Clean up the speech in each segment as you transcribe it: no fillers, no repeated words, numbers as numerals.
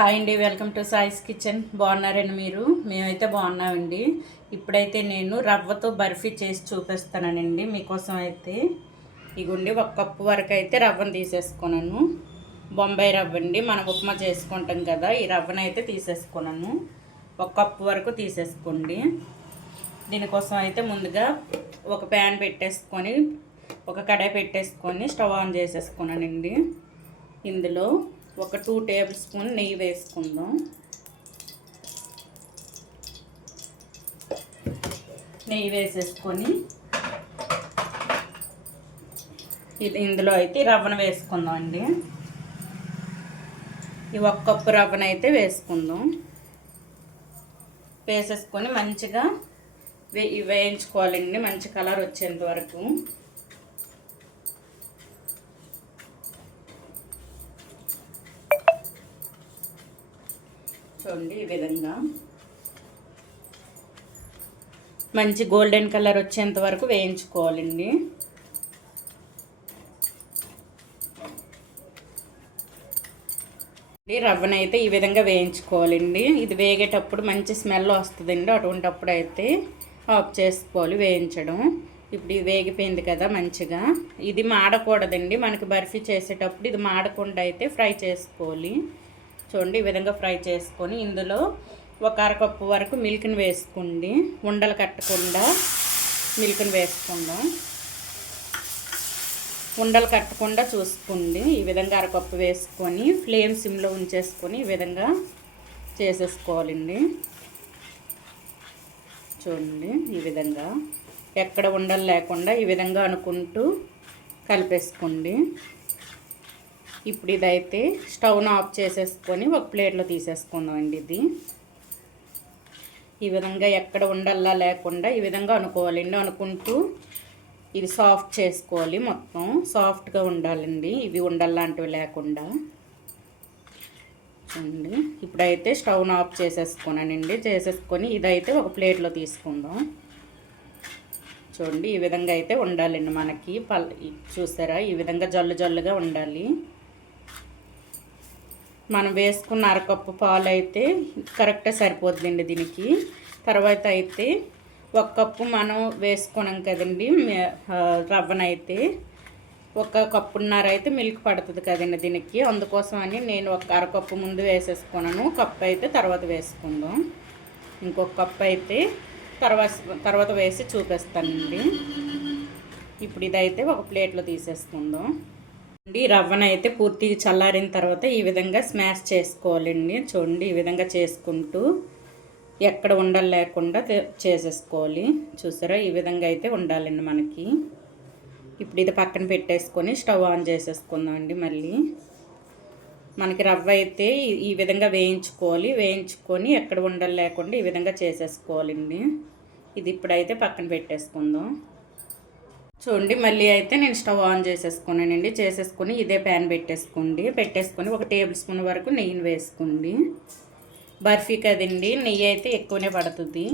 Hi అండి, welcome to సాయిస్ kitchen. బాగున్నారండి మీరు? మేమైతే బాగున్నామండి. ఇప్పుడైతే నేను రవ్వతో బర్ఫీ చేసి చూపిస్తానండి మీకోసం. అయితే ఇగుండి 1 కప్పు వరకు అయితే రవ్వను తీసేసుకున్నాను. బొంబాయి రవ్వ అండి, మనం ఉప్మా చేసుకుంటాం కదా, ఈ రవ్వను అయితే తీసేసుకున్నాను. 1 కప్పు వరకు తీసేసుకోండి. దీనికోసం అయితే ముందుగా ఒక ప్యాన్ పెట్టేసుకొని, ఒక కడాయి పెట్టేసుకొని స్టవ్ ఆన్ చేసేసుకున్నానండి. ఇందులో ఒక 2 టేబుల్ స్పూన్ నెయ్యి వేసుకుందాం. నెయ్యి వేసేసుకొని ఇందులో అయితే రవ్వను వేసుకుందాం అండి. ఈ 1 కప్పు రవ్వను అయితే వేసుకుందాం. వేసేసుకొని మంచిగా వేయించుకోవాలండి, మంచి కలర్ వచ్చేంత వరకు. చూడండి, ఈ విధంగా మంచి గోల్డెన్ కలర్ వచ్చేంత వరకు వేయించుకోవాలండి. రవ్వను అయితే ఈ విధంగా వేయించుకోవాలండి. ఇది వేగేటప్పుడు మంచి స్మెల్ వస్తుందండి, అటువంటిప్పుడు అయితే ఆఫ్ చేసుకోవాలి వేయించడం. ఇప్పుడు ఇది వేగిపోయింది కదా మంచిగా. ఇది మాడకూడదండి, మనకి బర్ఫీ చేసేటప్పుడు ఇది మాడకుండా అయితే ఫ్రై చేసుకోవాలి. చూడండి, ఈ విధంగా ఫ్రై చేసుకొని ఇందులో ఒక 1/2 కప్పు వరకు మిల్క్ని వేసుకోండి. ఉండలు కట్టకుండా మిల్క్ని వేసుకుందాం. ఉండలు కట్టకుండా చూసుకోండి. ఈ విధంగా 1/2 కప్పు వేసుకొని ఫ్లేమ్ సిమ్లో ఉంచేసుకొని ఈ విధంగా చేసేసుకోవాలండి. చూడండి, ఈ విధంగా ఎక్కడ ఉండలు లేకుండా ఈ విధంగా అనుకుంటూ కలిపేసుకోండి. ఇప్పుడు ఇదైతే స్టవ్ను ఆఫ్ చేసేసుకొని ఒక ప్లేట్లో తీసేసుకుందాం అండి. ఇది ఈ విధంగా ఎక్కడ ఉండల్లా లేకుండా ఈ విధంగా అనుకోవాలండి. అనుకుంటూ ఇది సాఫ్ట్ చేసుకోవాలి, మొత్తం సాఫ్ట్గా ఉండాలండి, ఇవి ఉండల్లాంటివి లేకుండా. చూడండి, ఇప్పుడైతే స్టవ్ను ఆఫ్ చేసేసుకున్నానండి. చేసేసుకొని ఇదైతే ఒక ప్లేట్లో తీసుకుందాం. చూడండి, ఈ విధంగా అయితే ఉండాలండి మనకి. చూసారా, ఈ విధంగా జల్లు జల్లుగా ఉండాలి. మనం వేసుకున్న 1/2 కప్పు పాలు అయితే కరెక్ట్గా సరిపోతుందండి దీనికి. తర్వాత అయితే 1 కప్పు మనం వేసుకున్నాం కదండి రవ్వనైతే, 1 కప్పున్నర అయితే మిల్క్ పడుతుంది కదండి దీనికి. అందుకోసం అని నేను ఒక 1/2 కప్పు ముందు వేసేసుకున్నాను. కప్పు అయితే తర్వాత వేసుకుందాం. ఇంకొక కప్పు అయితే తర్వాత వేసి చూపిస్తానండి. ఇప్పుడు ఇదైతే ఒక ప్లేట్లో తీసేసుకుందాం. రవ్వను అయితే పూర్తిగా చల్లారిన తర్వాత ఈ విధంగా స్మాష్ చేసుకోవాలండి. చూడండి, ఈ విధంగా చేసుకుంటూ ఎక్కడ ఉండలు లేకుండా చేసేసుకోవాలి. చూసారా, ఈ విధంగా అయితే ఉండాలండి మనకి. ఇప్పుడు ఇది పక్కన పెట్టేసుకొని స్టవ్ ఆన్ చేసేసుకుందామండి. మళ్ళీ మనకి రవ్వ అయితే ఈ విధంగా వేయించుకొని ఎక్కడ ఉండలు లేకుండా ఈ విధంగా చేసేసుకోవాలండి. ఇది ఇప్పుడైతే పక్కన పెట్టేసుకుందాం. చూడండి, మళ్ళీ అయితే నేను స్టవ్ ఆన్ చేసేసుకున్నానండి. చేసేసుకొని ఇదే ప్యాన్ పెట్టేసుకొని 1 టేబుల్ స్పూన్ వరకు నెయ్యిని వేసుకోండి. బర్ఫీ కదండి, నెయ్యి అయితే ఎక్కువనే పడుతుంది.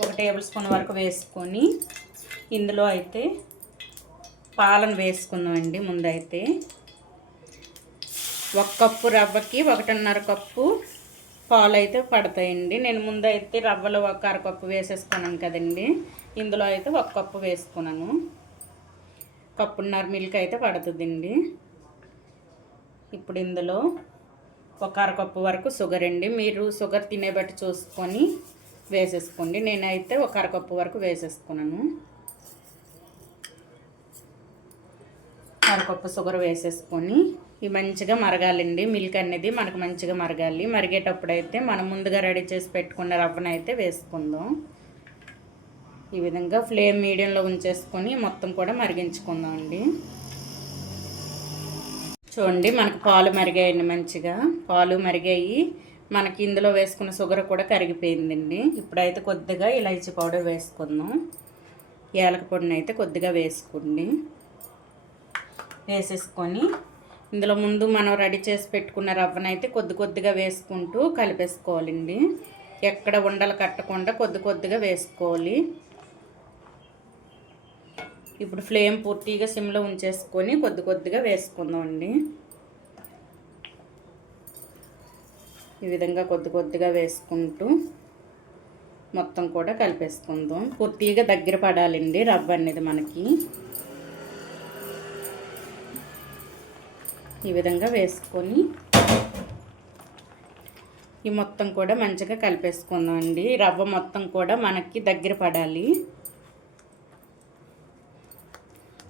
1 టేబుల్ స్పూన్ వరకు వేసుకొని ఇందులో అయితే పాలను వేసుకుందామండి. ముందైతే 1 కప్పు రవ్వకి 1.5 కప్పు పాలు అయితే పడతాయండి. నేను ముందైతే రవ్వలో 1/2 కప్పు వేసేసుకున్నాను కదండి, ఇందులో అయితే 1 కప్పు వేసుకున్నాను. 1.5 కప్పు మిల్క్ అయితే పడుతుందండి. ఇప్పుడు ఇందులో 1/2 కప్పు వరకు షుగర్ అండి. మీరు షుగర్ తినే బట్టి చూసుకొని వేసేసుకోండి. నేనైతే 1/2 కప్పు వరకు వేసేసుకున్నాను. 1/2 కప్పు షుగర్ వేసేసుకొని ఇవి మంచిగా మరగాలండి. మిల్క్ అనేది మనకు మంచిగా మరగాలి. మరిగేటప్పుడు అయితే మనం ముందుగా రెడీ చేసి పెట్టుకున్న రవ్వను అయితే వేసుకుందాం. ఈ విధంగా ఫ్లేమ్ మీడియంలో ఉంచేసుకొని మొత్తం కూడా మరిగించుకుందాం అండి. చూడండి, మనకు పాలు మరిగాయండి. మంచిగా పాలు మరిగాయి. మనకి ఇందులో వేసుకున్న షుగర్ కూడా కరిగిపోయిందండి. ఇప్పుడైతే కొద్దిగా ఇలాచీ పౌడర్ వేసుకుందాం. యాలక పొడిని అయితే కొద్దిగా వేసుకోండి. వేసేసుకొని ఇందులో ముందు మనం రెడీ చేసి పెట్టుకున్న రవ్వనైతే కొద్దిగా వేసుకుంటూ కలిపేసుకోవాలండి. ఎక్కడ ఉండలు కట్టకుండా కొద్దిగా వేసుకోవాలి. ఇప్పుడు ఫ్లేమ్ పూర్తిగా సిమ్లో ఉంచేసుకొని కొద్దిగా వేసుకుందాం అండి. ఈ విధంగా కొద్ది కొద్దిగా వేసుకుంటూ మొత్తం కూడా కలిపేసుకుందాం. పూర్తిగా దగ్గర పడాలండి రవ్వ అనేది మనకి. ఈ విధంగా వేసుకొని ఈ మొత్తం కూడా మంచిగా కలిపేసుకుందాం అండి. రవ్వ మొత్తం కూడా మనకి దగ్గర పడాలి.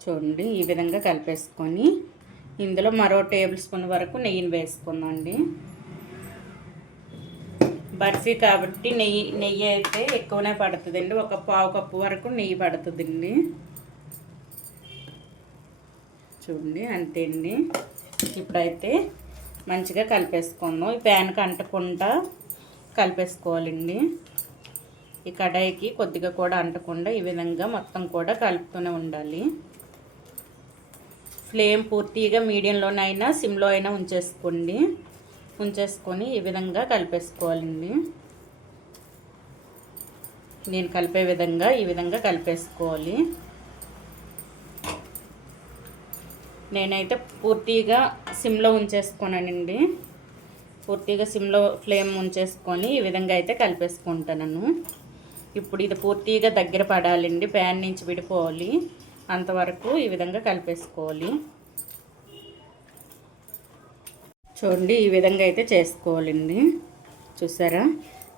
చూడండి ఈ విధంగా కలిపేసుకొని ఇందులో మరో టేబుల్ స్పూన్ వరకు నెయ్యిని వేసుకుందాం అండి. బర్ఫీ కాబట్టి నెయ్యి అయితే ఎక్కువనే పడుతుందండి. ఒక పావు కప్పు వరకు నెయ్యి పడుతుందండి. చూడండి అంతే అండి. ఇప్పుడైతే మంచిగా కలిపేసుకుందాం. ఈ ప్యాన్కి అంటకుండా కలిపేసుకోవాలండి. ఈ కడాయికి కొద్దిగా కూడా అంటకుండా ఈ విధంగా మొత్తం కూడా కలుపుతూనే ఉండాలి. ఫ్లేమ్ పూర్తిగా మీడియంలోనైనా సిమ్లో అయినా ఉంచేసుకొని ఈ విధంగా కలిపేసుకోవాలండి. నేను కలిపే విధంగా ఈ విధంగా కలిపేసుకోవాలి. నేనైతే పూర్తిగా సిమ్లో ఉంచేసుకోనండి. పూర్తిగా సిమ్లో ఫ్లేమ్ ఉంచేసుకొని ఈ విధంగా అయితే కలిపేసుకుంటాను. ఇప్పుడు ఇది పూర్తిగా దగ్గర పడాలండి. ప్యాన్ నుంచి విడిపోవాలి. అంతవరకు ఈ విధంగా కలిపేసుకోవాలి. చూడండి ఈ విధంగా అయితే చేసుకోవాలండి. చూసారా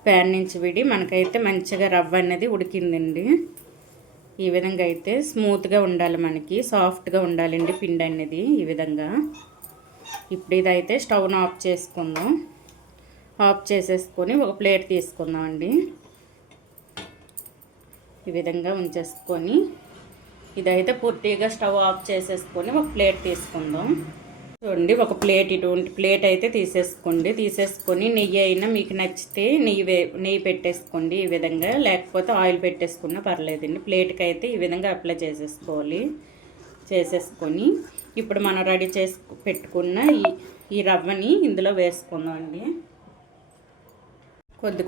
ప్యాన్ నుంచి విడి మనకైతే మంచిగా రవ్వ అనేది ఉడికిందండి. ఈ విధంగా అయితే స్మూత్గా ఉండాలి, మనకి సాఫ్ట్గా ఉండాలండి పిండి అనేది. ఈ విధంగా ఇప్పుడు ఇదైతే స్టవ్ను ఆఫ్ చేసుకుందాం. ఆఫ్ చేసేసుకొని ఒక ప్లేట్ తీసుకుందాం అండి. ఈ విధంగా ఉంచేసుకొని ఇదైతే పూర్తిగా స్టవ్ ఆఫ్ చేసేసుకొని ఒక ప్లేట్ తీసుకుందాం. చూడండి ఒక ప్లేట్, ఇటువంటి ప్లేట్ అయితే తీసేసుకొని నెయ్యి అయినా మీకు నచ్చితే నెయ్యి పెట్టేసుకోండి ఈ విధంగా, లేకపోతే ఆయిల్ పెట్టేసుకున్నా పర్లేదండి. ప్లేట్కి అయితే ఈ విధంగా అప్లై చేసేసుకొని ఇప్పుడు మనం రెడీ చేసి పెట్టుకున్న ఈ రవ్వని ఇందులో వేసుకుందాం అండి.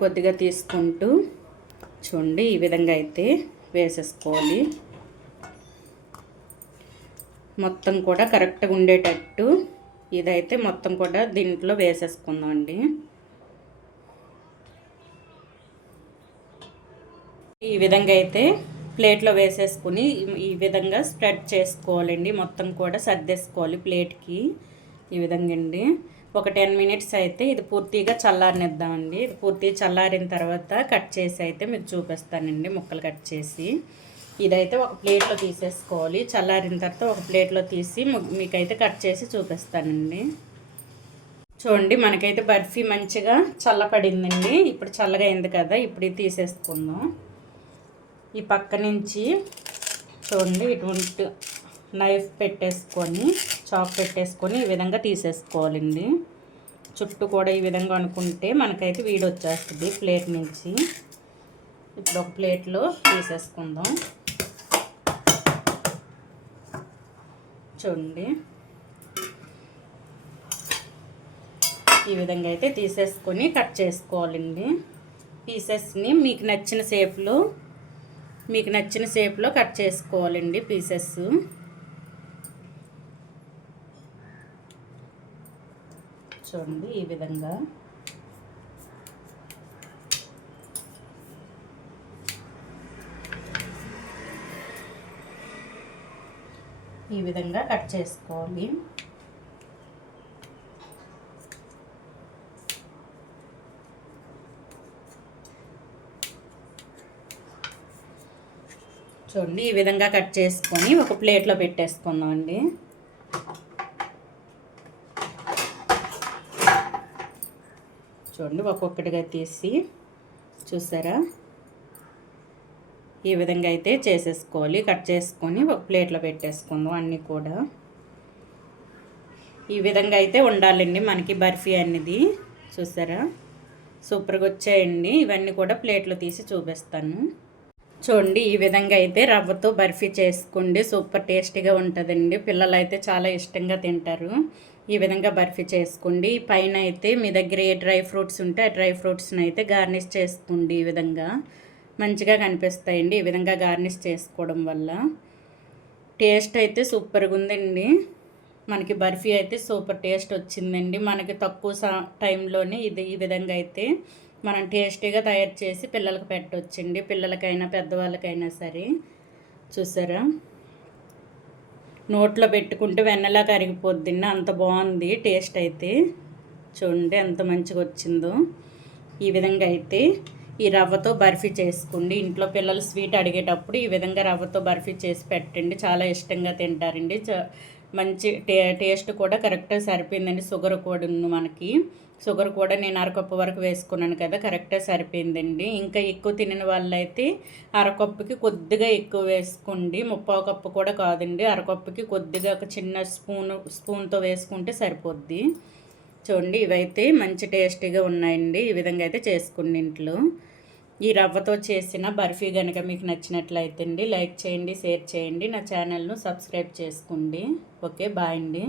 కొద్దిగా తీసుకుంటూ చూడండి ఈ విధంగా అయితే వేసేసుకోవాలి. మొత్తం కూడా కరెక్ట్గా ఉండేటట్టు ఇదైతే మొత్తం కూడా దీంట్లో వేసేసుకుందాం అండి. ఈ విధంగా అయితే ప్లేట్లో వేసేసుకుని ఈ విధంగా స్ప్రెడ్ చేసుకోవాలండి. మొత్తం కూడా సర్దేసుకోవాలి ప్లేట్కి ఈ విధంగా అండి. ఒక 10 మినిట్స్ అయితే ఇది పూర్తిగా చల్లారనిద్దామండి. ఇది పూర్తిగా చల్లారిన తర్వాత కట్ చేసి అయితే మీకు చూపిస్తానండి, ముక్కలు కట్ చేసి. ఇదైతే ఒక ప్లేట్లో తీసేసుకోవాలి. చల్లారిన తర్వాత ఒక ప్లేట్లో తీసి మీకైతే కట్ చేసి చూపిస్తానండి. చూడండి మనకైతే బర్ఫీ మంచిగా చల్లపడిందండి. ఇప్పుడు చల్లగా అయింది కదా, ఇప్పుడు ఇది తీసేసుకుందాం. ఈ పక్క నుంచి చూడండి ఇటువంటి నైఫ్ పెట్టేసుకొని చాక్ పెట్టేసుకొని ఈ విధంగా తీసేసుకోవాలండి. చుట్టూ కూడా ఈ విధంగా అనుకుంటే మనకైతే వీడి వచ్చేస్తుంది ప్లేట్ నుంచి. ఇప్పుడు ఒక ప్లేట్లో తీసేసుకుందాం. చూడండి ఈ విధంగా అయితే తీసేసుకొని కట్ చేసుకోవాలండి. పీసెస్ని మీకు నచ్చిన షేప్లో కట్ చేసుకోవాలండి పీసెస్. చూడండి ఈ విధంగా కట్ చేసుకోవాలి. చూడండి ఈ విధంగా కట్ చేసుకొని ఒక ప్లేట్లో పెట్టేసుకుందాం అండి. చూడండి ఒక్కొక్కటిగా తీసి చూసారా ఈ విధంగా అయితే చేసేసుకోవాలి. కట్ చేసుకొని ఒక ప్లేట్లో పెట్టేసుకుందాం. అన్నీ కూడా ఈ విధంగా అయితే ఉండాలండి మనకి బర్ఫీ అనేది. చూసారా సూపర్గా వచ్చాయండి. ఇవన్నీ కూడా ప్లేట్లో తీసి చూపిస్తాను. చూడండి ఈ విధంగా అయితే రవ్వతో బర్ఫీ చేసుకోండి, సూపర్ టేస్టీగా ఉంటుందండి. పిల్లలు అయితే చాలా ఇష్టంగా తింటారు. ఈ విధంగా బర్ఫీ చేసుకోండి. పైన అయితే మీ దగ్గర ఏ డ్రై ఫ్రూట్స్ ఉంటే ఆ డ్రై ఫ్రూట్స్ని అయితే గార్నిష్ చేసుకోండి. ఈ విధంగా మంచిగా కనిపిస్తాయండి. ఈ విధంగా గార్నిష్ చేసుకోవడం వల్ల టేస్ట్ అయితే సూపర్గా ఉందండి. మనకి బర్ఫీ అయితే సూపర్ టేస్ట్ వచ్చిందండి. మనకి తక్కువ టైంలోనే ఈ విధంగా అయితే మనం టేస్టీగా తయారు చేసి పిల్లలకు పెట్టవచ్చండి. పిల్లలకైనా పెద్దవాళ్ళకైనా సరే. చూసారా, నోట్లో పెట్టుకుంటే వెన్నలా కరిగిపోద్దండి, అంత బాగుంది టేస్ట్ అయితే. చూడండి ఎంత మంచిగా వచ్చిందో. ఈ విధంగా అయితే ఈ రవ్వతో బర్ఫీ చేసుకోండి. ఇంట్లో పిల్లలు స్వీట్ అడిగేటప్పుడు ఈ విధంగా రవ్వతో బర్ఫీ చేసి పెట్టండి, చాలా ఇష్టంగా తింటారండి. మంచి టేస్ట్ కూడా కరెక్ట్గా సరిపోయిందండి. షుగర్ కూడా నేను అరకప్పు వరకు వేసుకున్నాను కదా, కరెక్ట్గా సరిపోయిందండి. ఇంకా ఎక్కువ తినని వాళ్ళైతే అరకప్పుకి కొద్దిగా ఎక్కువ వేసుకోండి. 3/4 కప్పు కూడా కాదండి, అరకప్పుకి కొద్దిగా ఒక చిన్న స్పూన్తో వేసుకుంటే సరిపోద్ది. చూడండి, ఇవైతే మంచి టేస్టీగా ఉన్నాయండి. ఈ విధంగా అయితే చేసుకోండి ఇంట్లో. ఈ రవ్వతో చేసిన బర్ఫీ కనుక మీకు నచ్చినట్లయితే అండి లైక్ చేయండి, షేర్ చేయండి, నా ఛానల్ను సబ్స్క్రైబ్ చేసుకోండి. ఓకే, బాయ్ అండి.